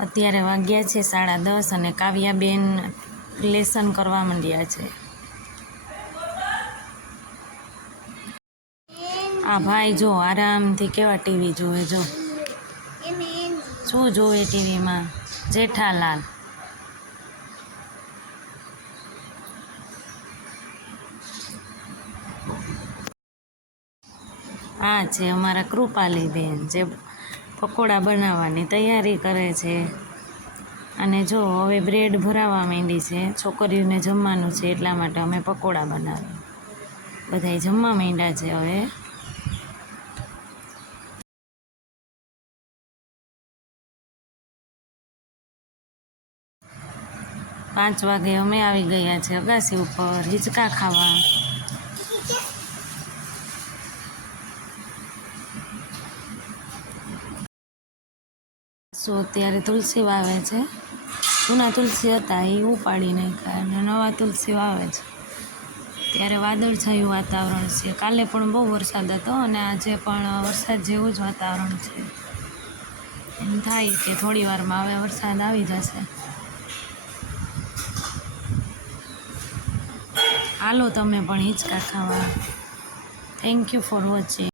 અત્યારે વાગ્યા છે 10:30 અને કાવ્યાબેન લેસન કરવા માંડ્યા છે. આ ભાઈ જો આરામથી કેવા ટીવી જોવે. જો શું જોવે ટીવીમાં? જેઠાલાલ. આ છે અમારા કૃપાલીબેન, જે પકોડા બનાવવાની તૈયારી કરે છે. અને જો હવે બ્રેડ ભરાવા માંડી છે, છોકરીઓને જમવાનું છે એટલા માટે અમે પકોડા બનાવીએ. બધાય જમવા માંડ્યા છે હવે. પાંચ વાગે અમે આવી ગયા છે અગાસી ઉપર હિંચકા ખાવા. અત્યારે તુલસી વાવે છે. જૂના તુલસી હતા એ ઉપાડી નાખ્યા અને નવા તુલસી વાવે છે. ત્યારે વાદળછાયું વાતાવરણ છે. કાલે પણ બહુ વરસાદ હતો અને આજે પણ વરસાદ જેવું જ વાતાવરણ છે. એમ થાય કે થોડી વારમાં હવે વરસાદ આવી જશે. હાલો તમે પણ હિંચકા ખાવા. Thank you for watching.